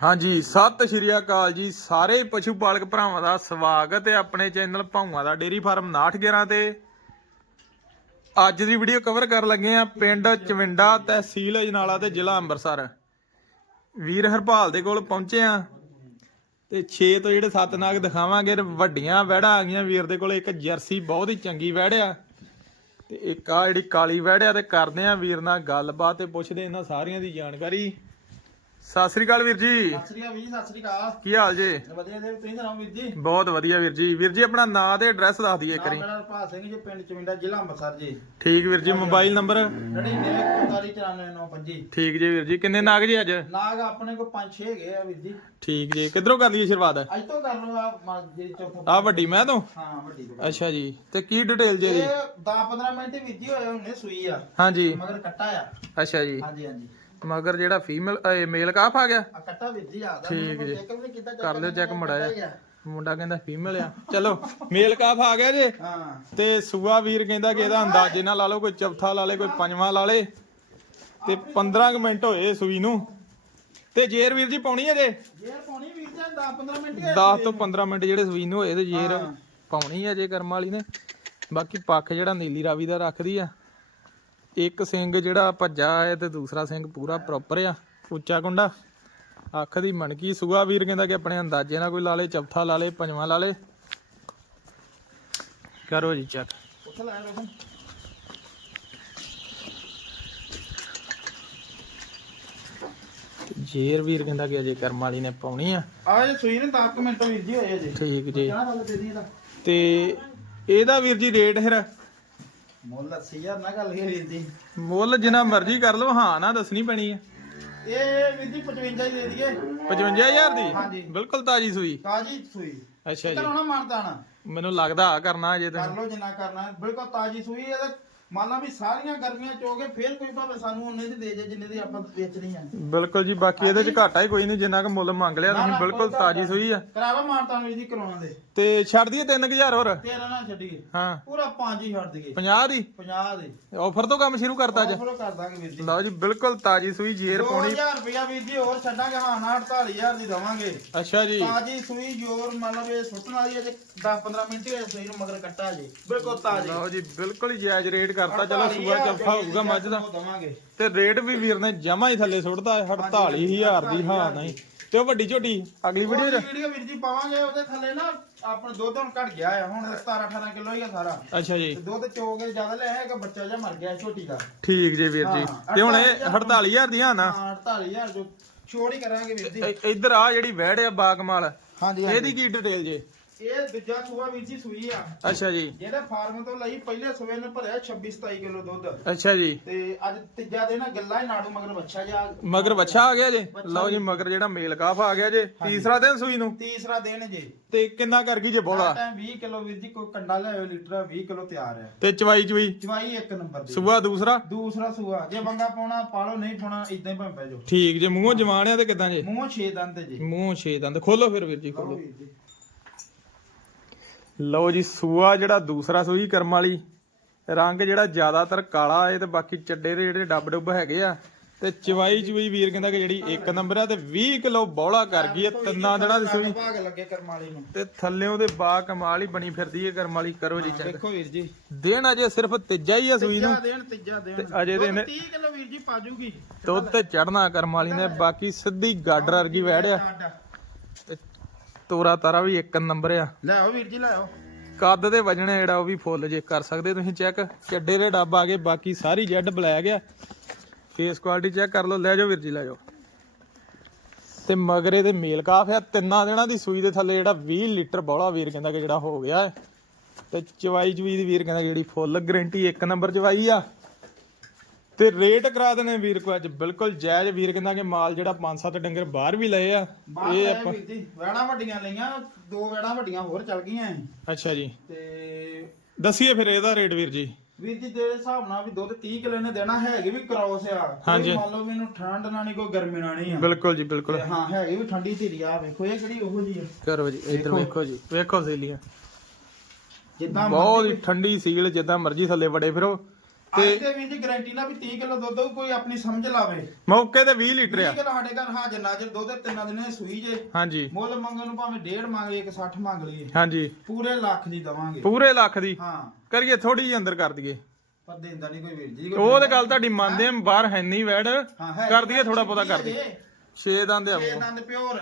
ਹਾਂਜੀ, ਸਤਿ ਸ਼੍ਰੀ ਅਕਾਲ ਜੀ। ਸਾਰੇ ਪਸ਼ੂ ਪਾਲਕ ਭਰਾਵਾਂ ਦਾ ਸਵਾਗਤ ਹੈ ਆਪਣੇ ਚੈਨਲ ਭਾਊਆਂ ਦਾ ਡੇਰੀ ਫਾਰਮ 911 ਤੇ। ਅੱਜ ਦੀ ਵੀਡੀਓ ਕਵਰ ਕਰਨ ਲੱਗੇ ਆ ਪਿੰਡ ਚਵਿੰਡਾ ਤਹਿਸੀਲ ਅਜਨਾਲਾ ਤੇ ਜ਼ਿਲ੍ਹਾ ਅੰਮ੍ਰਿਤਸਰ। ਵੀਰ ਹਰਪਾਲ ਦੇ ਕੋਲ ਪਹੁੰਚੇ ਆ ਤੇ 6 ਤੋਂ ਜਿਹੜੇ 7 ਨਾਗ ਦਿਖਾਵਾਂਗੇ ਵੱਡੀਆਂ ਵਹਿੜਾਂ ਆ ਗਈਆਂ ਵੀਰ ਦੇ ਕੋਲ। ਇੱਕ ਜਰਸੀ ਬਹੁਤ ਹੀ ਚੰਗੀ ਵਹਿੜ ਆ ਤੇ ਇੱਕ ਆ ਜਿਹੜੀ ਕਾਲੀ ਵਹਿੜਿਆ ਆ, ਤੇ ਕਰਦੇ ਆ ਵੀਰ ਨਾਲ ਗੱਲਬਾਤ ਤੇ ਪੁੱਛਦੇ ਇਹਨਾਂ ਸਾਰੀਆਂ ਦੀ ਜਾਣਕਾਰੀ। ਸਤਿ ਸ੍ਰੀ ਅਕਾਲ ਵੀਰ ਜੀ। ਸਤਿ ਸ੍ਰੀ ਅਕਾਲ ਵੀਰ ਸਤਿ ਸ੍ਰੀ ਅਕਾਲ। ਕੀ ਹਾਲ ਜੇ? ਵਧੀਆ ਜੀ ਤੁਸੀਂ ਸੁਣਾਓ ਵੀਰ ਜੀ? ਬਹੁਤ ਵਧੀਆ ਵੀਰ ਜੀ। ਵੀਰ ਜੀ ਆਪਣਾ ਨਾਂ ਤੇ ਐਡਰੈਸ ਦੱਸ ਦਈਏ ਨਾਮ ਕਰੀ ਮੇਰਾ ਹਰਪਾਲ ਸਿੰਘ ਜੀ ਪਿੰਡ ਚਵਿੰਡਾ ਜ਼ਿਲ੍ਹਾ ਅੰਮ੍ਰਿਤਸਰ ਜੀ। ਠੀਕ ਵੀਰ ਜੀ ਮੋਬਾਈਲ ਨੰਬਰ 9944949925 ਠੀਕ ਜੀ ਵੀਰ ਜੀ ਕਿੰਨੇ ਨਾਗ ਜੀ ਅੱਜ? ਨਾਗ ਆਪਣੇ ਕੋਲ 5-6 ਹੈਗੇ ਆ ਵੀਰ ਜੀ। ਠੀਕ ਜੀ। ਕਿੱਧਰੋਂ ਕਰ ਲਈਏ ਸ਼ੁਰੂਆਤ? ਅੱਜ ਤੋਂ ਕਰ ਲਓ ਆ ਜਿਹੜੀ ਚੌਥਾ ਆ ਵੱਡੀ ਮੈਂ ਤੋਂ? ਹਾਂ ਵੱਡੀ ਅੱਛਾ ਜੀ। ਤੇ ਕੀ ਡਿਟੇਲ ਜੀ ਇਹ ਇਹਦੀ 10-15 ਮਿੰਟ ਵੀਰ ਜੀ ਹੋਏ ਉਹਨੇ ਸੂਈ ਆ। ਹਾਂਜੀ। ਮਗਰ ਕੱਟਾ ਆ। ਅੱਛਾ ਜੀ। ਹਾਂਜੀ ਹਾਂਜੀ। ਮਗਰ ਜਿਹੜਾ ਫੀਮੇਲ ਮੇਲ ਕਾਫ ਆ ਗਿਆ? ਆ ਕੱਟਾ ਵੀਰ ਜੀ ਆਦਾ ਠੀਕ ਜੀ। ਚੈੱਕ ਵੀ ਨਹੀਂ ਕੀਤਾ ਕਰ ਲਿਓ check ਮਾੜਾ। ਜਿਹਾ। ਮੁੰਡਾ ਕਹਿੰਦਾ ਫੀਮੇਲ ਆ। ਚਲੋ ਮੇਲ ਕਾਫ ਆ ਗਿਆ ਜੇ। ਹਾਂ। ਤੇ ਸੂਆ ਵੀਰ ਕਹਿੰਦਾ ਕਿ ਇਹਦਾ ਅੰਦਾਜ਼ੇ ਨਾਲ ਲਾ ਲਓ ਕੋਈ ਚੌਥਾ ਲਾ ਲੇ ਕੋਈ ਪੰਜਵਾਂ ਲਾ ਲੇ ਤੇ 15 ਕੁ ਮਿੰਟ ਹੋਏ ਸੂਈ ਨੂੰ। ਤੇ ਜੇਰ ਵੀਰ ਜੀ ਪਾਉਣੀ ਹੈ ਜੇ? ਜੇ ਪਾਣੀ ਵੀਰ ਜੀ 10-15 ਮਿੰਟ ਹੀ ਹੋਏ 10 ਤੋਂ 15 ਮਿੰਟ ਜਿਹੜੇ ਸੂਈ ਨੂੰ ਹੋਏ ਤੇ ਜੇਰ ਹਾਂ। ਪਾਉਣੀ ਹੈ ਜੇ ਕਰਮ ਵਾਲੀ ਨੇ। ਬਾਕੀ ਪੱਖ ਜਿਹੜਾ ਨੀਲੀ ਰਾਵੀ ਦਾ ਰੱਖਦੀ ਆ। ਇੱਕ ਸਿੰਘ ਜਿਹੜਾ ਭੱਜਾ ਹੈ ਤੇ ਦੂਸਰਾ ਸਿੰਘ ਪੂਰਾ ਪ੍ਰੋਪਰ ਆ ਉੱਚਾ ਕੁੰਡਾ। ਅੱਖ ਦੀ ਮਣਕੀ ਸੂਆ ਵੀਰ ਕਹਿੰਦਾ ਕਿ ਆਪਣੇ ਅੰਦਾਜ਼ੇ ਨਾਲ ਕੋਈ ਲਾ ਲੇ ਚੌਥਾ ਲਾ ਲੇ ਪੰਜਵਾਂ ਲਾ ਲੇ। ਕਰੋ ਜੀ ਚੈੱਕ ਉੱਥੇ ਜੇਰ ਵੀਰ ਕਹਿੰਦਾ ਕਿ ਅਜੇ ਕਰਮ ਵਾਲੀ ਨੇ ਪਾਉਣੀ ਆ। ਆ ਜੇ ਸੂਈ ਨੇ 10 ਮਿੰਟ ਵੀਰ ਜੀ ਹੋਏ ਜੀ ਠੀਕ ਜੀ। ਤੇ। ਇਹਦਾ ਵੀਰ ਜੀ ਰੇਟ ਫਿਰ? ਮੁੱਲ 80000 ਨਾ ਗੱਲ ਇਹ ਵੀਰ ਜੀ। ਮੁੱਲ ਜਿੰਨਾ ਮਰਜ਼ੀ ਕਰ ਲਓ ਹਾਂ ਨਾ ਦੱਸਣੀ ਪੈਣੀ ਆ। ਇਹ ਵੀਰ ਜੀ 55 ਹੀ ਦੇ ਦਈਏ। 55000 ਦੀ? ਹਾਂਜੀ। ਬਿਲਕੁਲ ਤਾਜੀ ਸੂਈ। ਤਾਜੀ ਸੂਈ। ਅੱਛਾ ਜੀ। ਕਰਾਉਣਾ ਮਾਰਦਾ ਨਾ ਮੈਨੂੰ ਲੱਗਦਾ ਆ ਕਰਨਾ ਅਜੇ ਕਰ ਤੁਸੀਂ ਲਓ ਜਿੰਨਾ ਕਰਨਾ। ਹੈ। ਬਿਲਕੁਲ ਤਾਜੀ ਸੂਈ ਹੈ ਤੇ ਮੰਨ ਲਾ ਵੀ ਸਾਰੀਆਂ ਗਰਮੀਆਂ ਚੋਗੇ ਫੇਰ ਕੋਈ ਭਾਵੇਂ ਸਾਨੂੰ ਉਹਨੇ ਦੀ ਦੇ ਜੇ ਜਿੰਨੇ ਦੀ ਆਪਾਂ ਵੇਚਣੀ ਆ। ਬਿਲਕੁਲ ਜੀ ਬਾਕੀ ਇਹਦੇ ਚ ਘਾਟਾ ਹੀ ਕੋਈ ਨਹੀਂ ਜਿੰਨਾ ਕੁ ਮੁੱਲ ਮੰਗ ਲਿਆ ਨਾ, ਤੁਸੀਂ ਨਾ, ਬਿਲਕੁਲ ਕੋਈ ਤਾਜੀ ਸੂਈ ਆ। ਕਰਾਵਾ ਮਾਰਤਾ ਵੀਰ ਜੀ ਕਰਾਉਣਾ ਦੇ। ਤੇ ਛੱਡ ਦਈਏ 3000 ਹੋਰ? ਤੇਰਾ ਨਾ ਛੱਡੀਏ। ਹਾਂ। ਪੂਰਾ 5 ਹੀ ਛੱਡ ਦਈਏ। 50 ਦੀ? 50 ਦੇ। ਆਫਰ ਤੋਂ ਕੰਮ ਸ਼ੁਰੂ ਕਰਤਾ ਅੱਜ? ਆਫਰ ਕਰ ਦਾਂਗੇ ਵੀਰ ਜੀ। ਲਓ ਜੀ ਬਿਲਕੁਲ ਤਾਜੀ ਸੂਈ ਜੇਰ ਪਾਉਣੀ। 2000 ਰੁਪਇਆ ਵੀਰ ਜੀ ਹੋਰ ਛੱਡਾਂਗੇ ਹਾਂ ਨਾ 48000 ਦੀ ਦਵਾਂਗੇ। ਅੱਛਾ ਜੀ। ਤਾਜੀ ਸੂਈ ਜੋਰ ਮਤਲਬ ਇਹ ਸੁੱਟਣ ਵਾਲੀ ਹੈ ਜੇ 10-15 ਮਿੰਟ ਹੀ ਹੋਏ ਸੂਈ ਨੂੰ ਮਗਰ ਕੱਟਾ ਜੀ। ਬਿਲਕੁਲ ਤਾਜੀ। ਲਓ ਜੀ ਬਿਲਕੁਲ ਜਾਇਜ਼ ਰੇਟ ਕਰਤਾ। ਚਲੋ ਸੂਆ ਚੌਥਾ ਹੋਊਗਾ ਮੱਝ ਦਾ। ਦਵਾਂਗੇ। ਤੇ ਰੇਟ ਵੀ ਵੀਰ ਨੇ ਜਮਾ ਹੀ ਥੱਲੇ ਸੁੱਟਦਾ 48000 ਦੀ ਹਾਂ ਨਹੀਂ। ਤੇ ਵੱਡੀ ਝੋਟੀ ਅਗਲੀ ਵੀਡੀਓ ਚ? ਵੀਡੀਓ ਵੀਰ ਜੀ ਪਾਵਾਂਗੇ ਉਹਦੇ ਥੱਲੇ ਨਾ ਆਪਣਾ ਦੁੱਧ ਹੁਣ ਘਟ ਗਿਆ ਆ ਹੁਣ 17 18 ਕਿਲੋ ਹੀ ਆ ਸਾਰਾ। ਅੱਛਾ ਜੀ। ਤੇ ਦੁੱਧ ਚੋ ਕੇ ਜ਼ਿਆਦਾ ਲੈ ਆਇਆ ਕਿ ਬੱਚਾ ਜਿਹਾ ਮਰ ਗਿਆ ਛੋਟੀ ਦਾ। ਠੀਕ ਜੀ ਵੀਰ ਜੀ। ਹਾਂ, ਤੇ ਹੁਣ ਇਹ 48000 ਦੀ ਹਾਂ ਨਾ? ਹਾਂ 48000 ਜੋ ਛੋੜ ਹੀ ਕਰਾਂਗੇ ਵੀਰ ਜੀ। ਇ- ਇੱਧਰ ਆ ਜਿਹੜੀ ਵਹਿੜ ਆ ਬਾਗਮਾਲ। ਹਾਂਜੀ ਇਹਦੀ ਕੀ ਡਿਟੇਲ ਜੇ? ਇਹ ਦੂਜਾ ਸੂਆ ਵੀਰ ਜੀ ਸੂਈ ਆ। ਅੱਛਾ ਜੀ। ਜਿਹੜੇ ਫਾਰਮ ਤੋਂ ਲਈ ਪਹਿਲੇ ਸੂਏ ਨੇ ਭਰਿਆ 26 27 ਕਿਲੋ ਦੁੱਧ। ਅੱਛਾ ਜੀ। ਤੇ ਅੱਜ ਤੀਜਾ ਦਿਨ ਆ, ਗੱਲਾਂ ਹੀ ਨਾੜੂ ਮਗਰ ਬੱਚਾ ਜਾ ਮਗਰ ਬੱਚਾ ਆ ਗਿਆ ਜੇ? ਲਓ ਜੀ ਮਗਰ ਜਿਹੜਾ ਮੇਲ ਕਾਫ ਆ ਗਿਆ ਜੇ। ਤੀਸਰਾ ਦਿਨ ਸੂਈ ਨੂੰ? ਤੀਸਰਾ ਦਿਨ ਜੇ। ਤੇ ਕਿੰਨਾ ਕਰ ਗਈ ਜੇ ਬੋਲਾ? ਟਾਈਮ 20 ਕਿਲੋ ਵੀਰ ਜੀ ਕੋਈ ਕੰਡਾ ਲਿਆਓ ਲੀਟਰ 20 ਕਿਲੋ ਤਿਆਰ ਹੈ ਤੇ ਚਵਾਈ ਚਵਾਈ ਜਵਾਈ ਇੱਕ ਨੰਬਰ ਦੀ। ਸੂਆ ਦੂਸਰਾ? ਦੂਸਰਾ ਸੂਆ। ਜੇ ਬੰਦਾ ਪਾਉਣਾ ਪਾਲੋ ਨਹੀਂ ਪਾਉਣਾ ਇਦਾਂ ਹੀ ਭਾਵੇਂ ਪੈ ਜਾਓ। ਠੀਕ ਜੇ ਮੂੰਹੋਂ ਜਵਾਨ ਆ ਤੇ ਕਿਦਾਂ ਜੇ? ਮੂੰਹ ਛੇ ਦੰਦ ਤੇ ਜੀ। ਮੂੰਹ ਛੇ ਦੰਦ। ਖੋਲੋ ਫਿਰ ਵੀਰ ਜੀ ਖੋਲੋ। ਲਓ ਜੀ ਸੂਆ ਜਿਹੜਾ ਦੂਸਰਾ ਸੂਈ ਕਰਮ ਵਾਲੀ ਰੰਗ ਜਿਹੜਾ ਜ਼ਿਆਦਾਤਰ ਕਾਲਾ ਹੈ ਤੇ ਬਾਕੀ ਚੱਡੇ ਦੇ ਜਿਹੜੇ ਡੱਬ ਡੁੱਬ ਹੈਗੇ ਆ ਤੇ ਚਵਾਈ ਚਵਾਈ ਵੀਰ ਕਹਿੰਦਾ ਕਿ ਜਿਹੜੀ ਇੱਕ ਨੰਬਰ ਆ ਤੇ 20 ਕਿਲੋ ਬੌਲਾ ਕਰ ਗਈ ਹੈ ਤਿੰਨਾਂ ਦਿਨਾਂ ਦੀ ਸੂਈ। ਭਾਗ ਲੱਗੇ ਕਰਮ ਵਾਲੀ ਨੂੰ। ਤੇ ਥੱਲਿਓਂ ਦੇ ਬਾ ਕਮਾਲ ਹੀ ਬਣੀ ਫਿਰਦੀ ਹੈ ਕਰਮ ਵਾਲੀ ਕਰੋ ਜੀ ਚੈੱਕ। ਦੇਖੋ ਵੀਰ ਜੀ। ਦਿਨ ਅਜੇ ਸਿਰਫ ਤੀਜਾ ਹੀ ਆ ਸੂਈ ਨੂੰ ਦਿਨ ਤੀਜਾ ਤੇ ਅਜੇ ਇਹਨੇ 30 ਕਿਲੋ ਵੀਰ ਜੀ ਪਾਜੂਗੀ ਦੁੱਧ ਤੇ ਚੜਨਾ ਕਰਮ ਵਾਲੀ ਨੇ ਬਾਕੀ ਸਿੱਧੀ ਗਾਡਰ ਵਰਗੀ ਵਹਿੜਿਆ ਤੇ ਤੋਰਾ ਤਾਰਾ ਵੀ ਇੱਕ ਨੰਬਰ ਆ। ਲੈ ਆਓ ਵੀਰ ਜੀ ਲੈ ਆਓ। ਕੱਦ ਦੇ ਵਜਣੇ ਜਿਹੜਾ ਉਹ ਵੀ ਫੁੱਲ ਜੇ ਕਰ ਸਕਦੇ ਤੁਸੀਂ ਚੈੱਕ ਚੱਡੇ ਦੇ ਡੱਬ ਆ ਗਏ ਬਾਕੀ ਸਾਰੀ ਜੈਡ ਬਲੈਕ ਆ। ਫੇਸ ਕੁਆਲਿਟੀ ਚੈੱਕ ਕਰ ਲਓ ਲੈ ਜਾਓ ਵੀਰ ਜੀ ਲੈ ਜਾਓ। ਤੇ ਮਗਰੇ ਦੇ ਮੇਲ ਕਾਫ ਆ ਤਿੰਨਾਂ ਦਿਨਾਂ ਦੀ ਸੂਈ ਦੇ ਥੱਲੇ ਜਿਹੜਾ 20 ਲੀਟਰ ਬੌਲਾ ਵੀਰ ਕਹਿੰਦਾ ਕਿ ਜਿਹੜਾ ਹੋ ਗਿਆ। ਤੇ ਚਵਾਈ ਚਵੀ ਦੀ ਵੀਰ ਕਹਿੰਦਾ ਜਿਹੜੀ ਫੁੱਲ ਗਰੰਟੀ ਇੱਕ ਨੰਬਰ ਚਵਾਈ ਆ। ਤੇ ਰੇਟ ਕਰਾ ਦੇਣੇ ਵੀਰ ਕੋ ਅੱਜ। ਬਿਲਕੁਲ ਜਾਇਜ਼ ਵੀਰ ਕਹਿੰਦਾ ਕਿ ਮਾਲ ਜਿਹੜਾ 5-7 ਡੰਗਰ ਬਾਹਰ ਵੀ ਲਏ ਆ। ਇਹ ਆਪਾਂ ਵੀਰ ਜੀ। ਵੈੜਾਂ ਵੱਡੀਆਂ ਲਈਆਂ ਦੋ ਵੈੜਾਂ ਵੱਡੀਆਂ ਹੋਰ ਚੱਲ ਗਈਆਂ। ਅੱਛਾ ਜੀ। ਤੇ ਦੱਸੀਏ ਫਿਰ ਇਹਦਾ ਰੇਟ ਵੀਰ ਜੀ। ਵੀਰ ਜੀ ਦੇ ਹਿਸਾਬ ਨਾਲ ਵੀ ਦੁੱਧ 30 ਕਿਲੋ ਨੇ ਦੇਣਾ ਹੈਗੀ ਵੀ ਕ੍ਰੋਸ ਆ। ਹਾਂਜੀ। ਮੰਨ ਲਓ ਇਹਨੂੰ ਠੰਡ ਨਾਲ ਨਹੀਂ ਕੋਈ ਗਰਮੀ ਨਾਲ ਨਹੀਂ ਆ। ਬਿਲਕੁਲ ਜੀ ਬਿਲਕੁਲ। ਹਾਂ ਹੈਗੀ ਵੀ ਠੰਡੀ ਧੀਰੀ ਆ ਵੇਖੋ ਇਹ ਕਿਹੜੀ ਉਹੋ ਜੀ ਆ। ਕਰੋ ਜੀ ਇੱਧਰ ਵੇਖੋ ਜੀ। ਵੇਖੋ ਸੇਲੀਆਂ ਜਿੱਦਾਂ ਬਹੁਤ ਹੀ ਠੰਡੀ ਸੀਲ ਜਿੱਦਾਂ ਮਰਜ਼ੀ ਥੱਲੇ ਵੜੇ ਫਿਰੋ। ਅੱਜ ਦੇ ਵੀਰ ਜੀ ਗਾਰੰਟੀ ਨਾਲ ਵੀ 30 ਕਿਲੋ ਦੁੱਧ ਹੋਊ, ਕੋਈ ਆਪਣੀ ਸਮਝ ਲਾਵੇ। ਮੌਕੇ ਤੇ 20 ਲੀਟਰ 30 ਆ ਕਿਲੋ ਸਾਡੇ ਘਰ ਹਾਜ਼ਰ ਨਾਜ਼ਰ ਦੁੱਧ ਤਿੰਨਾਂ ਦਿਨਾਂ ਦੀ ਸੂਈ ਜੇ। ਹਾਂਜੀ। ਮੁੱਲ ਮੰਗਣ ਨੂੰ ਭਾਵੇਂ 1.5 ਮੰਗ ਲਈਏ ਕਿ 60 ਮੰਗ ਲਈਏ। ਹਾਂਜੀ। ਪੂਰੇ ਲੱਖ ਦੀ ਦਵਾਂਗੇ। ਪੂਰੇ ਲੱਖ ਦੀ? ਹਾਂ। ਕਰੀਏ ਥੋੜੀ ਜਿਹੀ ਅੰਦਰ ਕਰ ਦਈਏ। ਪਰ ਦਿੰਦਾ ਨਹੀਂ ਕੋਈ ਵੀਰ ਜੀ ਉਹ ਤੇ ਗੱਲ ਤੁਹਾਡੀ ਮੰਨਦੇ ਆ ਬਾਹਰ ਹੈ ਨਹੀਂ ਵੈੜ। ਹਾਂ ਹੈ ਕਰ ਦਈਏ ਥੋੜਾ ਬਹੁਤਾ ਕਰ ਦਈਏ। 6 ਦੰਦ ਆ ਛੇ ਦੰਦ ਪਿਓਰ।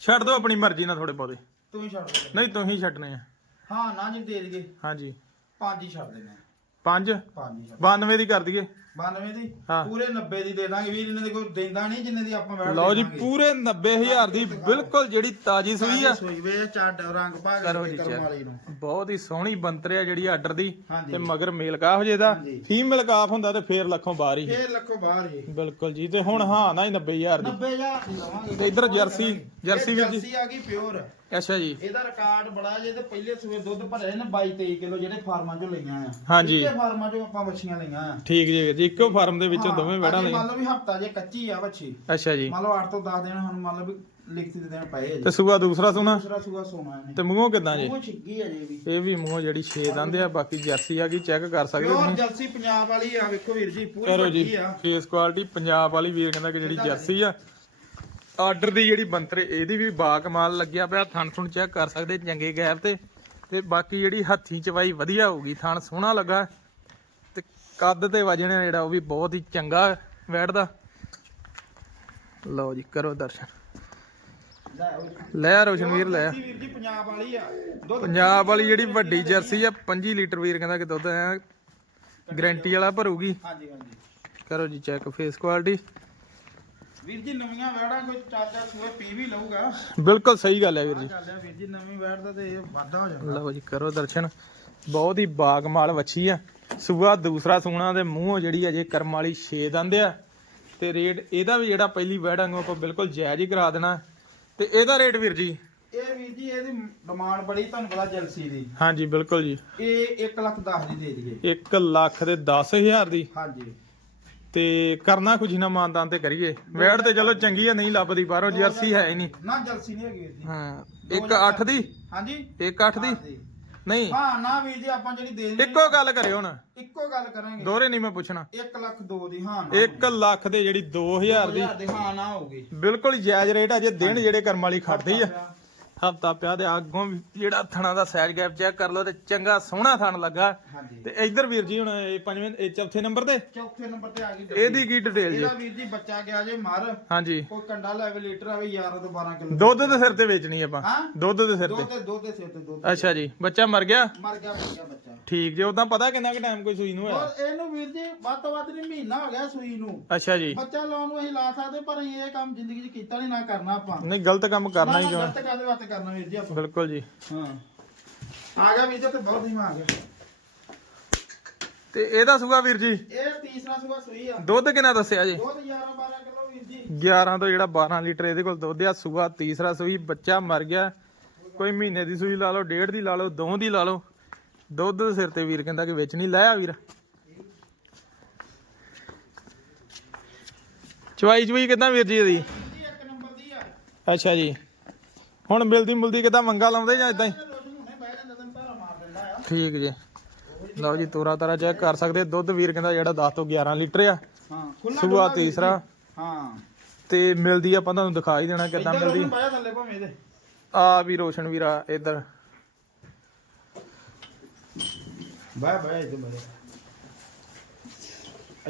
ਛੱਡ ਦਿਓ ਆਪਣੀ ਮਰਜ਼ੀ ਨਾਲ ਥੋੜੇ ਬਹੁਤੇ। ਤੂੰ ਹੀ ਛੱਡ ਦੇ। ਨਹੀਂ ਤੁਸੀਂ ਛੱਡਨੇ ਆ। ਹਾਂ ਨਾ ਜੀ ਦੇ ਦਈਏ। ਹਾਂਜੀ। ਪੰਜ ਹੀ ਛੱਡ ਦੇਣਾ 5 ਪੰਜ ਹੀ ਛੱਡ 92 ਦੀ ਕਰ ਦਈਏ। 92 ਦੀ? ਹਾਂ। ਪੂਰੇ 90 ਦੀ ਦੇ ਦਾਂਗੇ। ਵੀਰ ਇਹਨਾਂ ਦੇ ਕੋਈ ਦਿੰਦਾ ਨਹੀਂ ਜਿੰਨੇ ਦੀ ਆਪਾਂ ਵੈਟ ਲਓ ਜੀ ਪੂਰੇ 90000 ਦੀ ਬਿਲਕੁਲ ਜਿਹੜੀ ਤਾਜੀ ਸੂਈ ਆ। ਸੂਈ ਵੇ ਚਾਰ ਰੰਗ ਭਾਗ ਕਰੋ ਜੀ ਕਰਮ check। ਵਾਲੀ ਨੂੰ। ਬਹੁਤ ਹੀ ਸੋਹਣੀ ਬੰਤਰਿਆ ਜਿਹੜੀ ਆਰਡਰ ਦੀ। ਹਾਂਜੀ। ਤੇ ਮਗਰ ਮੇਲ ਕਾਫ ਜੇ ਦਾ। ਹਾਂਜੀ। ਫੀਮੇਲ ਕਾਫ ਹੁੰਦਾ ਤੇ ਫੇਰ ਲੱਖੋਂ ਬਾਹਰ ਹੀ। ਇਹ ਲੱਖੋ ਬਾਹਰ ਹੀ। ਬਿਲਕੁਲ ਜੀ ਤੇ ਹੁਣ ਹਾਂ ਨਾ ਹੀ 90000 ਦੀ। 90000 ਦੀ ਲਵਾਂਗੇ। ਤੇ ਇੱਧਰ ਜਰਸੀ ਜਰਸੀ ਵੀਰ ਜੀ। ਜਰਸੀ ਆ ਗਈ ਪਿਓਰ ਅੱਛਾ ਜੀ। ਇਹਦਾ ਰਿਕਾਰਡ ਬੜਾ ਜੇ ਤੇ ਪਹਿਲੇ ਸੂਏ ਦੁੱਧ ਭਰੇ ਨੇ 22 23 ਕਿਲੋ ਜਿਹੜੇ ਫਾਰਮਾਂ ਚੋਂ ਲਈਆਂ ਆ। ਹਾਂਜੀ। ਇੱਕੇ ਫਾਰਮਾਂ ਚੋਂ ਆਪਾਂ ਵੱਛੀਆਂ ਲਈਆਂ ਆ। ਠੀਕ ਜੀ ਜੀ ਇੱਕੋ ਫਾਰਮ ਦੇ ਵਿੱਚੋਂ ਹਾਂ, ਦੋਵੇਂ ਵੜਾ ਲਈ ਮੰਨ ਲਓ ਵੀ ਹਫਤਾ ਜੇ ਕੱਚੀ ਆ ਵੱਛੀ। ਅੱਛਾ ਜੀ। ਮੰਨ ਲਓ 8 ਤੋਂ 10 ਦਿਨ ਸਾਨੂੰ ਮੰਨ ਲਓ ਵੀ ਲਿਖਤੀ ਦੇ ਦਿਨ ਪਏ ਆ ਤੇ ਜੀ ਸੂਆ ਦੂਸਰਾ ਸੁਣਾ ਦੂਸਰਾ ਸੂਆ ਸੋਨਾ ਤੇ ਮੂੰਹੋਂ ਕਿਦਾਂ ਜੀ? ਉਹ ਛਿੱਗੀ ਆ ਜੇ ਵੀ। ਇਹ ਵੀ ਮੂੰਹੋਂ ਜਿਹੜੀ 6 ਦੰਦ ਆ ਬਾਕੀ ਜਰਸੀ ਆ ਗਈ ਚੈੱਕ ਕਰ ਸਕਦੇ ਪਿਓਰ ਤੁਸੀਂ ਜਰਸੀ ਪੰਜਾਬ ਵਾਲੀ ਆ ਵੇਖੋ ਵੀਰ ਜੀ ਪੂਰੀ ਕਰੋ ਜੀ ਆ। ਫੇਸ ਕੁਆਲਿਟੀ ਪੰਜਾਬ ਵਾਲੀ ਵੀਰ ਕਹਿੰਦਾ ਕਿ ਜਿਹੜੀ ਜਰਸੀ ਆ ਆਰਡਰ ਦੀ ਜਿਹੜੀ ਬੰਤਰੇ ਇਹਦੀ ਵੀ ਬਾ ਕਮਾਲ ਲੱਗਿਆ ਪਿਆ ਥਣ ਥੁਣ ਚੈੱਕ ਕਰ ਸਕਦੇ ਚੰਗੇ ਗੈਪ ਤੇ। ਤੇ ਬਾਕੀ ਜਿਹੜੀ ਹੱਥੀ ਚਵਾਈ ਵਧੀਆ ਹੋਊਗੀ ਥਣ ਸੋਹਣਾ ਲੱਗਾ। ਤੇ ਕੱਦ ਤੇ ਵਜਣ ਆ ਜਿਹੜਾ ਉਹ ਵੀ ਬਹੁਤ ਹੀ ਚੰਗਾ ਬੈਠਦਾ। ਲਓ ਜੀ ਕਰੋ ਦਰਸ਼ਨ। ਲੈ ਲੈ ਲੈ ਜਰਸੀ ਵੀਰ ਜੀ ਪੰਜਾਬ ਵਾਲੀ ਆ। ਪੰਜਾਬ ਵਾਲੀ ਜਿਹੜੀ ਵੱਡੀ ਜਰਸੀ ਆ 25 ਲੀਟਰ ਵੀਰ ਕਹਿੰਦਾ ਕਿ ਦੁੱਧ ਐ ਗਾਰੰਟੀ ਵਾਲਾ ਭਰੂਗੀ। ਹਾਂਜੀ ਹਾਂਜੀ। ਕਰੋ ਜੀ ਚੈੱਕ ਫੇਸ ਕੁਆਲਿਟੀ ਵੀਰ ਜੀ ਨਵੀਆਂ ਵੈੜਾਂ ਕੋਈ ਚਾਰ ਸੂਏ ਪੀ ਵੀ ਲਊਗਾ। ਬਿਲਕੁਲ ਸਹੀ ਗੱਲ ਹੈ ਵੀਰ ਜੀ। ਗੱਲ ਵੀਰ ਜੀ ਨਵੀਂ ਵੈੜ ਦਾ ਤੇ ਇਹ ਵਾਧਾ ਹੋ ਜਾਂਦਾ। ਲਓ ਜੀ ਕਰੋ ਦਰਸ਼ਨ। ਬਹੁਤ ਹੀ ਬਾਗਮਾਲ ਵੱਛੀ ਆ। ਸੂਆ ਦੂਸਰਾ ਸੂਣਾ ਦੇ ਮੂੰਹੋਂ ਜਿਹੜੀ ਅਜੇ ਕਰਮ ਵਾਲੀ 6 ਦੰਦ ਆ। ਤੇ ਰੇਟ ਇਹਦਾ ਵੀ ਜਿਹੜਾ ਪਹਿਲੀ ਵੈੜ ਵਾਂਗੂ ਆਪਾਂ ਬਿਲਕੁਲ ਜਾਇਜ਼ ਹੀ ਕਰਾ ਦੇਣਾ। ਤੇ ਇਹਦਾ ਰੇਟ ਵੀਰ ਜੀ? ਇਹ ਵੀਰ ਜੀ ਇਹਦੀ ਡਿਮਾਂਡ ਬੜੀ ਤੁਹਾਨੂੰ ਪਤਾ ਜਲਸੀ ਦੀ। ਹਾਂਜੀ ਬਿਲਕੁਲ ਜੀ। ਇਹ 1 ਲੱਖ 10 ਦੀ ਦੇ ਦਈਏ। 1 ਲੱਖ ਦੇ 10000 ਦੀ। ਹਾਂਜੀ। ਤੇ ਕਰਨਾ ਕੁਝ ਨਾ ਮਾਨਦਾਨ ਤੇ ਕਰੀਏ। ਵੈੜ ਤੇ ਚਲੋ ਚੰਗੀ ਆ ਨਹੀਂ ਲੱਭਦੀ ਬਾਹਰੋਂ ਜਰਸੀ ਹੈ ਹੀ ਨਹੀਂ। ਨਾ ਜਲਸੀ ਨਹੀਂ ਹੈਗੀ ਵੀਰ ਜੀ ਹਾਂ ਇੱਕ 8 ਦੀ? ਹਾਂਜੀ। ਇੱਕ 8 ਦੀ। ਨਹੀਂ। ਹਾਂ ਨਾ ਵੀਰ ਜੀ ਆਪਾਂ ਜਿਹੜੀ ਦੇ ਦਿੰਦੇ ਇੱਕੋ ਗੱਲ ਕਰਿਓ ਹੁਣ। ਇੱਕੋ ਗੱਲ ਕਰਾਂਗੇ। ਦੋਹਰੇ ਨਹੀਂ ਮੈਂ ਪੁੱਛਣਾ। 1 ਲੱਖ 2 ਦੀ ਹਾਂ ਨਾ 1 ਲੱਖ ਦੇ ਜਿਹੜੀ 2000 ਦੀ ਹਜ਼ਾਰ ਦੀ ਹਾਂ ਨਾ ਹੋਊਗੀ। ਬਿਲਕੁਲ ਹੀ ਜਾਇਜ਼ ਰੇਟ ਆ ਜੇ ਦਿਨ ਜਿਹੜੇ ਕਰਮ ਵਾਲੀ ਖੜਦੀ ਆ। ਹਫਤਾ ਪਿਆ ਤੇ ਅੱਗੋਂ ਵੀ ਜਿਹੜਾ ਥਣਾ ਦਾ ਸਾਈਜ਼ ਗੈਪ ਚੈੱਕ ਕਰ ਲਓ ਤੇ ਚੰਗਾ ਸੋਹਣਾ ਥਣ ਲੱਗਾ। ਹਾਂਜੀ। ਤੇ ਇੱਧਰ ਵੀਰ ਜੀ ਹੁਣ ਇਹ ਪੰਜਵੇਂ ਇਹ ਚੌਥੇ ਨੰਬਰ ਤੇ? ਚੌਥੇ ਨੰਬਰ ਤੇ ਆ ਗਈ ਇਹਦੀ ਕੀ ਡਿਟੇਲ ਜੀ? ਇਹਦਾ ਵੀਰ ਜੀ ਬੱਚਾ ਗਿਆ ਜੇ ਮਰ ਹਾਂਜੀ। ਕੋਈ ਕੰਡਾ ਲੈਵਲ ਲੀਟਰ ਆਵੇ 11 ਤੋਂ 12 ਕਿਲੋ ਦੁੱਧ ਦੇ ਸਿਰ ਤੇ ਵੇਚਣੀ ਆਪਾਂ। ਹਾਂ? ਦੁੱਧ ਦੇ ਸਿਰ ਦੋ ਤੇ ਤੇ ਦੋ ਤੇ ਸਿਰ ਤੇ ਦੋ ਤੇ। ਅੱਛਾ ਜੀ। ਬੱਚਾ ਮਰ ਗਿਆ? ਮਰ ਗਿਆ ਮਰ ਗਿਆ ਬੱਚਾ। ਠੀਕ ਜੇ ਉਦਾਂ ਪਤਾ ਕਿੰਨਾ ਕੁ ਟਾਈਮ ਕੋਈ ਸੂਈ ਨੂੰ ਹੋਇਆ? ਔਰ ਇਹਨੂੰ ਵੀਰ ਜੀ ਵੱਧ ਤੋਂ ਵੱਧ ਨਹੀਂ ਮਹੀਨਾ ਹੋ ਗਿਆ ਸੂਈ ਨੂੰ। ਅੱਛਾ ਜੀ। ਬੱਚਾ ਲਾਉਣ ਨੂੰ ਅਸੀਂ ਲਾ ਸਕਦੇ ਪਰ ਅਸੀਂ ਇਹ ਕੰਮ ਜ਼ਿੰਦਗੀ 'ਚ ਕੀਤਾ ਨਹੀਂ ਨਾ ਕਰਨਾ ਆਪਾਂ। ਨਹੀਂ ਗਲਤ ਕੰਮ ਕਰਨਾ ਹੀ ਕਿਉਂ? ਗਲਤ ਕਾਹਦੇ ਵਾਸਤੇ ਕਰਨਾ ਵੀਰ ਜੀ ਆਪਾਂ। ਬਿਲਕੁਲ ਜੀ। ਹਾਂ। ਆ ਗਿਆ ਵੀਰ ਜੀ ਤੇ ਬਹੁਤ ਹੀ ਆ ਗਿਆ। ਤੇ ਇਹਦਾ ਸੂਆ ਵੀਰ ਜੀ? ਇਹ ਤੀਸਰਾ ਸੂਆ ਸੂਈ ਆ। ਦੁੱਧ ਕਿੰਨਾ ਦੱਸਿਆ ਜੀ? ਬਹੁਤ 11 12 ਕਿਲੋ ਵੀਰ ਜੀ। 11 ਤੋਂ ਜਿਹੜਾ 12 ਲੀਟਰ ਇਹਦੇ ਕੋਲ ਦੁੱਧ ਆ ਸੂਆ ਤੀਸਰਾ ਸੂਈ ਬੱਚਾ ਮਰ ਗਿਆ। ਕੋਈ ਮਹੀਨੇ ਦੀ ਸੂਈ ਲਾ ਲਓ ਡੇਢ ਦੀ ਲਾ ਲਓ ਦੋ ਦੀ ਲਾ ਲਓ। ਦੁੱਧ ਦੇ ਸਿਰ ਤੇ ਵੀਰ ਕਹਿੰਦਾ ਕਿ ਵਿੱਚ ਨਹੀਂ ਲਾਇਆ ਵੀਰ। ਚਵਾਈ ਚਵਾਈ ਕਿਦਾਂ ਵੀਰ ਜੀ ਇਹਦੀ? ਵੀਰ ਜੀ ਇੱਕ ਨੰਬਰ ਦੀ ਆ। ਅੱਛਾ ਜੀ। ਹੁਣ ਮਿਲਦੀ ਮੁਲਦੀ ਕਿਦਾਂ ਮੰਗਾ ਲਾਉਂਦੇ ਜਾਂ ਇਦਾਂ ਹੀ? ਠੀਕ ਜੀ। ਲਓ ਜੀ ਤੋਰਾ ਤਾਰਾ ਚੈੱਕ ਕਰ ਸਕਦੇ। ਦੁੱਧ ਵੀਰ ਕਹਿੰਦਾ ਜਿਹੜਾ 10 ਤੋਂ 11 ਲੀਟਰ ਆ। ਹਾਂ ਸੂਆ। ਤੀਸਰਾ। ਹਾਂ। ਤੇ ਮਿਲਦੀ ਆਪਾਂ ਤੁਹਾਨੂੰ ਦਿਖਾ ਹੀ ਦੇਣਾ ਕਿਦਾਂ ਮਿਲਦੀ। ਆ ਵੀ ਰੋਸ਼ਨ ਵੀਰਾ ਇੱਧਰ। ਬਾਏ ਬਾਏ ਇੱਧਰ ਬਾਏ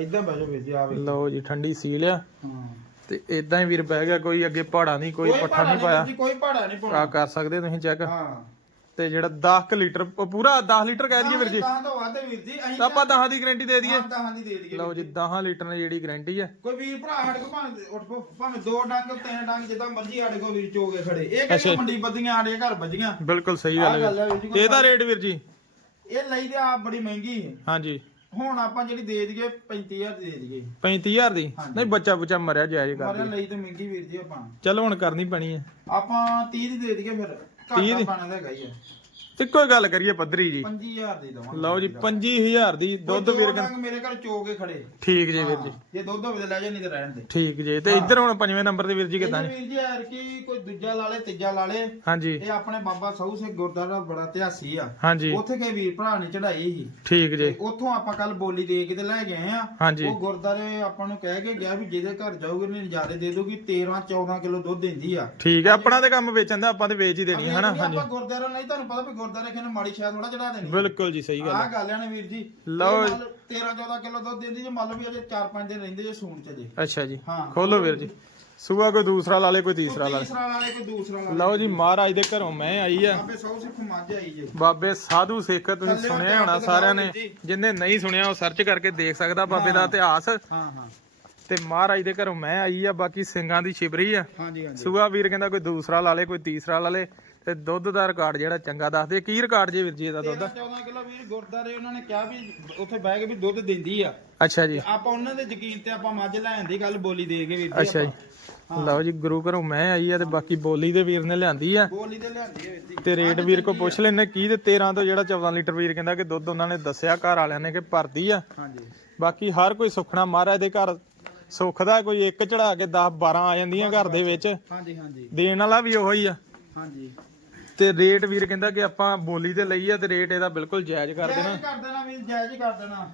ਇੱਧਰ ਬਹਿ ਜਾਓ ਵੀਰ ਜੀ ਆ ਲਓ ਜੀ ਠੰਡੀ ਸੀਲ ਆ। ਹਾਂ। ਤੇ ਇਦਾਂ ਹੀ ਵੀਰ ਬਹਿ ਗਿਆ ਕੋਈ ਅੱਗੇ ਪਹਾੜਾ ਨਹੀਂ ਕੋਈ ਪੱਠਾ ਨਹੀਂ ਪਾਇਆ। ਕੋਈ ਭਾੜਾ ਨਹੀਂ ਆ ਪਾਉਣਾ ਕਰ ਸਕਦੇ ਤੁਸੀਂ ਚੈੱਕ ਹਾਂ। ਤੇ ਜਿਹੜਾ 10 ਲੀਟਰ ਪੂਰਾ 10 ਲੀਟਰ ਕਹਿ ਦਈਏ ਵੀਰ ਜੀ। ਤਾਂ ਤੋਂ ਵੱਧ ਹੈ ਵੀਰ ਜੀ ਅਸੀਂ ਤਾਂ ਆਪਾਂ 10 ਦੀ ਗਾਰੰਟੀ ਦੇ ਦਈਏ। ਤਾਂ ਦੀ ਦੇ ਦਈਏ ਲਓ ਜੀ 10 ਲੀਟਰ ਦੀ ਜਿਹੜੀ ਗਾਰੰਟੀ ਆ। ਕੋਈ ਵੀਰ ਭਰਾ ਸਾਡੇ ਕੋ ਭਾਵੇਂ ਉੱਠ ਪੋ ਭਾਵੇਂ ਦੋ ਡੰਗ ਤਿੰਨ ਡੰਗ ਜਿੱਦਾਂ ਮਰਜ਼ੀ ਸਾਡੇ ਕੋ ਵੀਰ ਚੋਗੇ ਖੜੇ। ਇਹ। ਕਿਹੜੀ ਮੰਡੀ ਬੱਦੀਆਂ ਸਾਡੇ ਘਰ ਵੱਜੀਆਂ। ਬਿਲਕੁਲ ਸਹੀ ਗੱਲ ਹੈ ਹੈ ਇਹਦਾ ਰੇਟ ਵੀਰ ਜੀ। ਇਹ ਲਈ ਤੇ ਆ ਬੜੀ ਮਹਿੰਗੀ ਹੈ। ਹਾਂਜੀ। ਹੁਣ ਆਪਾਂ ਜਿਹੜੀ ਦੇ ਦਈਏ 35000 ਦੀ ਦੇ ਦਈਏ। 35000 ਦੀ? ਹਾਂਜੀ। ਨਹੀਂ ਬੱਚਾ ਬੁੱਚਾ ਮਰਿਆ ਜਾਇਜ਼ ਕਰ ਮਾਰਿਆ ਲਈ। ਤੇ ਮਹਿੰਗੀ ਵੀਰ ਜੀ ਆਪਾਂ ਚਲੋ ਹੁਣ ਕਰਨੀ ਪੈਣੀ ਹੈ। ਆਪਾਂ 30 ਦੀ ਦੇ ਦਈਏ ਫਿਰ 30 30 ਦੀ? ਪਾਣਾ ਹੈਗਾ ਹੀ ਆ ਇੱਕੋ ਹੀ ਗੱਲ ਕਰੀਏ ਪੱਧਰੀ ਜੀ। 25000 ਦੀ ਦਵਾਂ ਲਓ ਜੀ 25000 ਦੀ ਦੁੱਧ ਵੀਰ ਕਹਿੰਦਾ ਮੇਰੇ ਘਰ ਚੋ ਕੇ ਖੜੇ। ਠੀਕ ਜੀ ਵੀਰ ਜੀ। ਜੇ ਦੁੱਧ ਹੋਵੇ ਤਾਂ ਲੈ ਜਾ ਨਹੀਂ ਤੇ ਰਹਿਣ ਦੇ। ਠੀਕ ਜੀ ਤੇ ਇੱਧਰ ਹੁਣ ਪੰਜਵੇਂ ਨੰਬਰ ਦੇ ਵੀਰ ਜੀ ਕਿਦਾਂ ਇਹਨੇ ਵੀਰ ਜੀ ਯਾਰ ਕੀ ਕੋਈ ਦੂਜਾ ਲਾ ਲੇ ਤੀਜਾ ਲਾ ਲੇ। ਹਾਂਜੀ। ਇਹ ਆਪਣੇ ਬਾਬਾ ਸਹੂ ਸਿੰਘ ਗੁਰਦੁਆਰਾ ਬੜਾ ਇਤਿਹਾਸੀ ਆ। ਹਾਂਜੀ। ਉੱਥੇ ਕੇ ਵੀਰ ਭਰਾ ਨੇ ਚੜਾਈ ਸੀ। ਠੀਕ ਜੀ। ਉੱਥੋਂ ਆਪਾਂ ਕੱਲ ਬੋਲੀ ਦੇ ਕੇ ਤੇ ਲੈ ਗਏ ਆ। ਹਾਂਜੀ। ਉਹ ਗੁਰਦਾਰੇ ਆਪਾਂ ਨੂੰ ਕਹਿ ਕੇ ਗਿਆ ਵੀ ਜਿਹਦੇ ਘਰ ਜਾਊਗੇ ਨੇ ਨਜ਼ਾਰੇ ਦੇ ਦੂਗੀ 13 14 ਕਿਲੋ ਦੁੱਧ ਦਿੰਦੀ ਆ। ਠੀਕ ਹੈ ਆਪਣਾ ਤੇ ਕੰਮ ਵੇਚਣ ਦਾ ਆਪਾਂ ਤੇ ਵੇਚ ਹੀ ਦੇਣੀ ਹਨਾ ਹਾਂਜੀ। ਆਪਾਂ ਗੁਰਦਾਰੇ ਨਹੀਂ ਤੁਹਾਨੂੰ ਪਤਾ ਵੀ ਗੁਰਦਾਰੇ ਕਿਨੇ ਮਾੜੀ ਸ਼ਾਇਦ ਥੋੜਾ ਚੜਾ ਦੇਣੀ। ਬਿਲਕੁਲ ਜੀ ਸਹੀ ਗੱਲ ਆਹ ਗੱਲ ਆ ਨੇ ਵੀਰ ਜੀ। ਲਓ। 13 14 ਕਿਲੋ ਦੁੱਧ ਦਿੰਦੀ ਜੇ ਮੰਨ ਲਓ ਵੀ ਅਜੇ 4-5 ਦਿਨ ਰਹਿੰਦੇ ਜੇ ਸੂਣ ਚ ਜੇ ਅੱਛਾ ਜੀ। ਹਾਂ। ਖੋਲੋ ਵੀਰ ਜੀ। ਸੂਆ ਕੋਈ ਦੂਸਰਾ ਲਾ ਲੇ ਕੋਈ ਤੀਸਰਾ ਲਾ ਲੇ। ਤੀਸਰਾ ਲਾ ਲੇ ਕੋਈ ਦੂਸਰਾ ਲਾ ਲੇ। ਲਓ ਜੀ ਮਹਾਰਾਜ ਦੇ ਘਰੋਂ ਮੈਂ ਆਈ ਆ। ਆਪੇ ਸੌ ਸਿੱਖ ਮੱਝ ਆਈ ਜੇ। ਬਾਬੇ ਸਾਧੂ ਸਿੱਖ ਤੁਸੀਂ ਸੁਣਿਆ ਹੋਣਾ ਸਾਰਿਆਂ ਨੇ। ਜਿੰਨੇ ਨਹੀਂ ਸੁਣਿਆ ਉਹ ਸਰਚ ਕਰਕੇ ਦੇਖ ਸਕਦਾ ਬਾਬੇ ਦਾ ਇਤਿਹਾਸ। ਹਾਂ ਹਾਂ। ਤੇ ਮਹਾਰਾਜ ਦੇ ਘਰੋਂ ਮੈਂ ਆਈ ਆ ਬਾਕੀ ਸਿੰਘਾਂ ਦੀ ਛਿਬਰੀ ਆ। ਹਾਂਜੀ ਹਾਂਜੀ। ਸੂਆ ਵੀਰ ਕਹਿੰਦਾ ਕੋਈ ਦੂਸਰਾ ਲਾ ਲੇ ਕੋਈ ਤੀਸਰਾ ਲਾ ਲੇ। ਤੇ ਦੁੱਧ ਦਾ ਰਿਕਾਰਡ ਜਿਹੜਾ ਚੰਗਾ ਦੱਸਦੇ ਕੀ ਰਿਕਾਰਡ ਜੇ ਵੀਰ ਜੀ ਇਹਦਾ ਦੁੱਧ? 14 ਕਿਲੋ ਵੀਰ ਗੁਰਦਾਰੇ ਉਹਨਾਂ ਨੇ ਕਿਹਾ ਵੀ ਉੱਥੇ ਬਹਿ ਕੇ ਵੀ ਦੁੱਧ ਦਿੰਦੀ ਆ। ਅੱਛਾ ਜੀ। ਆਪਾਂ ਉਹਨਾਂ ਦੇ ਯਕੀਨ ਤੇ ਆਪਾਂ ਮੱਝ ਲੈਣ ਦੀ ਗੱਲ ਬੋਲੀ ਦੇ ਕੇ ਵੀਰ ਜੀ ਅੱਛਾ ਜੀ। ਲਓ ਜੀ ਗੁਰੂ ਘਰੋਂ ਮੈਂ ਆਈ ਆ ਤੇ ਬਾਕੀ ਬੋਲੀ ਦੇ ਵੀਰ ਨੇ ਲਿਆਂਦੀ ਆ। ਬੋਲੀ ਤੇ ਲਿਆਂਦੀ ਹੈ ਵੀਰ ਜੀ। ਤੇ ਰੇਟ ਵੀਰ ਕੋ ਪੁੱਛ ਲੈਨੇ ਕੀ ਤੇ 13 ਤੋਂ ਜਿਹੜਾ 14 ਲੀਟਰ ਵੀਰ ਕਹਿੰਦਾ ਕਿ ਦੁੱਧ ਉਹਨਾਂ ਨੇ ਦੱਸਿਆ ਘਰ ਵਾਲਿਆਂ ਨੇ ਕਿ ਭਰਦੀ ਆ। ਹਾਂਜੀ। ਬਾਕੀ ਹਰ ਕੋਈ ਸੁਖਣਾ ਮਹਾਰਾਜ ਦੇ ਘਰ ਸੁੱਖ ਦਾ ਕੋਈ ਇੱਕ ਚੜਾ ਕੇ 10 12 ਆ ਜਾਂਦੀਆਂ ਘਰ ਦੇ ਵਿੱਚ। ਹਾਂਜੀ ਹਾਂਜੀ। ਦੇਣ ਵਾਲਾ ਵੀ ਉਹੀ ਆ। ਹਾਂਜੀ। ਤੇ ਰੇਟ ਵੀਰ ਕਹਿੰਦਾ ਕਿ ਆਪਾਂ ਬੋਲੀ ਤੇ ਲਈ ਆ ਤੇ ਰੇਟ ਇਹਦਾ ਬਿਲਕੁਲ ਜਾਇਜ਼ ਕਰ ਦੇਣਾ। ਜਾਇਜ਼ ਕਰ ਦੇਣਾ ਵੀਰ ਜਾਇਜ਼ ਕਰ ਦੇਣਾ।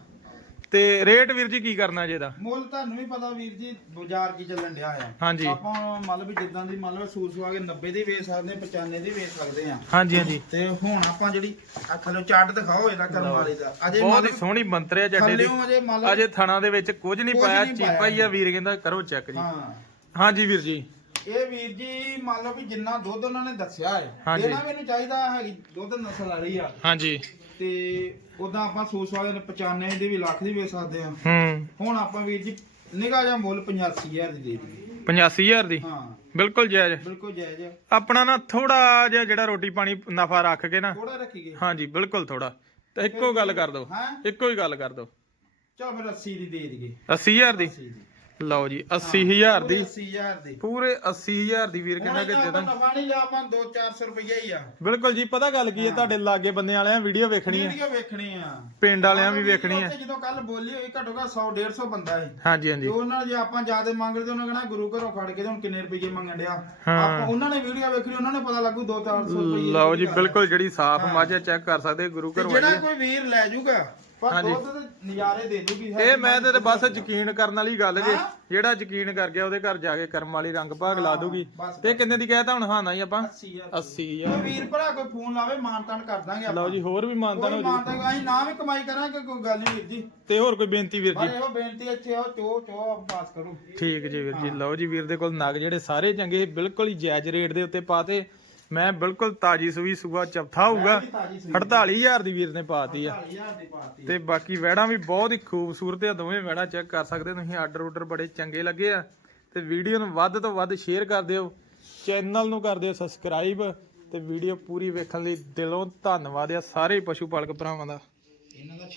ਤੇ ਰੇਟ ਵੀਰ ਜੀ ਕੀ ਕਰਨਾ ਜੇ ਇਹਦਾ? ਮੁੱਲ ਤੁਹਾਨੂੰ ਵੀ ਪਤਾ ਵੀਰ ਜੀ ਬਾਜ਼ਾਰ ਕੀ ਚੱਲਣ ਡਿਆ ਆ। ਹਾਂਜੀ। ਆਪਾਂ ਮੰਨ ਲਓ ਵੀ ਜਿੱਦਾਂ ਦੀ ਮੰਨ ਲਓ ਸੂਰ ਸਵਾ ਕੇ 90 ਦੀ ਵੇਚ ਸਕਦੇ 95 ਦੀ ਵੇਚ ਸਕਦੇ ਆ ਹਾਂਜੀ ਹਾਂਜੀ। ਤੇ ਹੁਣ ਆਪਾਂ ਜਿਹੜੀ ਆ ਥੱਲੇ ਚਾਰਟ ਦਿਖਾਓ ਇਹਦਾ ਕਰਮ ਵਾਲੀ ਦਾ। ਅਜੇ ਬਹੁਤ ਹੀ ਸੋਹਣੀ ਬੰਤਰਿਆ ਜੱਡੇ ਦੀ। ਅਜੇ ਥਣਾ ਦੇ ਵਿੱਚ ਕੁਝ ਨਹੀਂ ਪਾਇਆ ਚੀਪਾ ਹੀ ਆ ਵੀਰ ਕਹਿੰਦਾ ਕਰੋ ਚੈੱਕ ਜੀ। ਹਾਂ। ਹਾਂਜੀ ਵੀਰ ਜੀ। ਇਹ ਵੀਰ ਜੀ ਮੰਨ ਲਓ ਵੀ ਜਿੰਨਾ ਦੁੱਧ ਉਹਨਾਂ ਨੇ ਦੱਸਿਆ ਹੈ ਹਾਂਜੀ। ਇਹਨਾਂ ਮੈਨੂੰ ਚਾਹੀਦਾ ਹੈਗੀ ਦੁੱਧ ਨਸਲ ਵਾਲੀ ਆ। ਹਾਂਜੀ। ਤੇ ਉਦਾਂ ਆਪਾਂ ਸੂਸ ਵਾਲੇ ਨੇ 95 ਦੀ ਵੀ ਲੱਖ ਦੀ ਵੇਚ ਸਕਦੇ ਆ ਹੂੰ। ਹੁਣ ਆਪਾਂ ਵੀਰ ਜੀ ਨਿਗਾਹ ਜਾਂ ਮੁੱਲ 85000 ਦੀ ਦੇ ਦਈਏ। 85000 ਦੀ? ਹਾਂ। ਬਿਲਕੁਲ ਜਾਇਜ਼। ਬਿਲਕੁਲ ਜਾਇਜ਼ ਆ। ਆਪਣਾ ਨਾ ਥੋੜਾ ਜਿਹਾ ਜਿਹੜਾ ਰੋਟੀ ਪਾਣੀ ਨਫਾ ਰੱਖ ਕੇ ਨਾ। ਥੋੜਾ ਰੱਖੀਏ ਹਾਂਜੀ ਬਿਲਕੁਲ ਥੋੜਾ ਤੇ ਇੱਕੋ ਗੱਲ ਕਰ ਹਾਂ? ਇੱਕੋ ਹੀ ਗੱਲ ਕਰ ਦਿਓ। ਚਲ ਫਿਰ 80 ਦੀ ਦੇ ਦਈਏ। 80000 ਦੀ? 80 ਦੀ। ਲਓ ਜੀ 80000 ਦੀ। 80000 ਦੀ। ਪੂਰੇ 80000 ਦੀ ਵੀਰ ਕਹਿੰਦਾ ਕਿ ਦੇ ਦਾਂ ਨਫਾ ਨਹੀਂ ਲਿਆ ਆਪਾਂ 2-400 ਰੁਪਈਆ ਹੀ ਆ। ਬਿਲਕੁਲ ਜੀ ਪਤਾ ਗੱਲ ਕੀ ਹੈ ਤੁਹਾਡੇ ਲਾਗੇ ਬੰਦੇ ਵਾਲਿਆਂ ਵੀਡੀਓ ਵੇਖਣੀ ਹੈ। ਵੀਡੀਓ ਵੇਖਣੀ ਆ। ਪਿੰਡ ਵਾਲਿਆਂ ਵੀ ਵੇਖਣੀ ਹੈ। ਜਦੋਂ ਕੱਲ ਬੋਲੀ ਹੋਈ ਘੱਟੋ ਘੱਟ 100 150 ਬੰਦਾ ਹੈ ਹਾਂਜੀ ਹਾਂਜੀ। ਉਹਨਾਂ ਜੇ ਆਪਾਂ ਜ਼ਿਆਦਾ ਮੰਗਦੇ ਉਹਨਾਂ ਕਹਣਾ ਗੁਰੂ ਘਰੋਂ ਖੜ ਕੇ ਤੇ ਹੁਣ ਕਿੰਨੇ ਰੁਪਏ ਮੰਗਣ ਡਿਆ। ਆਪਾਂ ਉਹਨਾਂ ਨੇ ਵੀਡੀਓ ਵੇਖਣੀ ਉਹਨਾਂ ਨੇ ਪਤਾ ਲੱਗੂ 2-400 ਰੁਪਏ ਲਓ ਜੀ ਬਿਲਕੁਲ ਜਿਹੜੀ ਸਾਫ਼ ਮੱਝ ਚੈੱਕ ਕਰ ਸਕਦੇ ਗੁਰੂ ਘਰੋਂ ਜਿਹੜਾ। ਕੋਈ ਵੀਰ ਲੈ ਜਾਊਗਾ ਪਰ ਦੁੱਧ ਦੇ ਨਜ਼ਾਰੇ ਦੇ ਦੂਗੀ ਇਹ ਮੈਂ ਤੇ ਬਸ ਯਕੀਨ ਕਰਨ ਵਾਲੀ ਗੱਲ ਜੇ। ਜਿਹੜਾ ਯਕੀਨ ਕਰ ਗਿਆ ਉਹਦੇ ਘਰ ਜਾ ਕੇ ਕਰਮ ਵਾਲੀ ਰੰਗ ਭਾਗ ਲਾ ਦੂਗੀ। ਬਸ ਤੇ ਕਿੰਨੇ ਦੀ ਕਹਿਤਾ ਹੁਣ? ਹਾਂ ਨਾ ਹੀ ਆਪਾਂ 80000 80000 ਕੋਈ ਵੀਰ ਭਰਾ ਕੋਈ ਫੋਨ ਲਾਵੇ ਮਾਨਤਾਨ ਕਰ ਦਾਂਗੇ ਆਪਾਂ। ਲਓ ਜੀ ਹੋਰ ਵੀ ਮਾਨਤਾ ਕੋਈ ਹੋ ਜੀ। ਮਾਨਤਾ ਅਸੀਂ ਨਾ ਵੀ ਕਮਾਈ ਕਰਾਂਗੇ ਕੋਈ ਗੱਲ ਨਹੀਂ ਵੀਰ ਜੀ। ਤੇ ਹੋਰ ਕੋਈ ਬੇਨਤੀ ਵੀਰ ਜੀ? ਪਰ ਇਹੋ ਬੇਨਤੀ ਇੱਥੇ ਆਓ ਚੋ ਚੋ ਆਪ ਪਾਸ ਕਰੋ। ਠੀਕ ਜੀ ਵੀਰ ਜੀ ਲਓ ਜੀ ਵੀਰ ਦੇ ਕੋਲ ਨਗ ਜਿਹੜੇ ਸਾਰੇ ਚੰਗੇ ਬਿਲਕੁਲ ਹੀ ਜਾਇਜ਼ ਰੇਟ ਦੇ ਉੱਤੇ ਪਾਤੇ। ਮੈਂ ਬਿਲਕੁਲ ਤਾਜੀ ਸੂਈ ਸੂਆ ਚੌਥਾ ਹੋਊਗਾ। ਇਹ ਵੀ ਤਾਜ਼ੀ ਸੂਈ। 48000 ਦੀ ਵੀਰ ਨੇ ਪਾਤੀ ਆ। 40000 ਦੀ ਪਾਤੀ ਤੇ ਬਾਕੀ ਵੈੜਾਂ ਵੀ ਬਹੁਤ ਹੀ ਖੂਬਸੂਰਤ ਆ। ਦੋਵੇਂ ਵੈੜਾਂ ਚੈੱਕ ਕਰ ਸਕਦੇ ਤੁਸੀਂ। ਆਰਡਰ ਆਰਡਰ ਬੜੇ ਚੰਗੇ ਲੱਗੇ ਆ। ਤੇ ਵੀਡੀਓ ਨੂੰ ਵੱਧ ਤੋਂ ਵੱਧ ਸ਼ੇਅਰ ਕਰ ਦਿਓ। ਚੈਨਲ ਨੂੰ ਕਰ ਦਿਓ ਸਬਸਕ੍ਰਾਈਬ ਤੇ ਵੀਡੀਓ ਪੂਰੀ ਵੇਖਣ ਲਈ ਦਿਲੋਂ ਧੰਨਵਾਦ ਆ ਸਾਰੇ ਪਸ਼ੂ ਪਾਲਕ ਭਰਾਵਾਂ ਦਾ। ਇਹਨਾਂ ਦਾ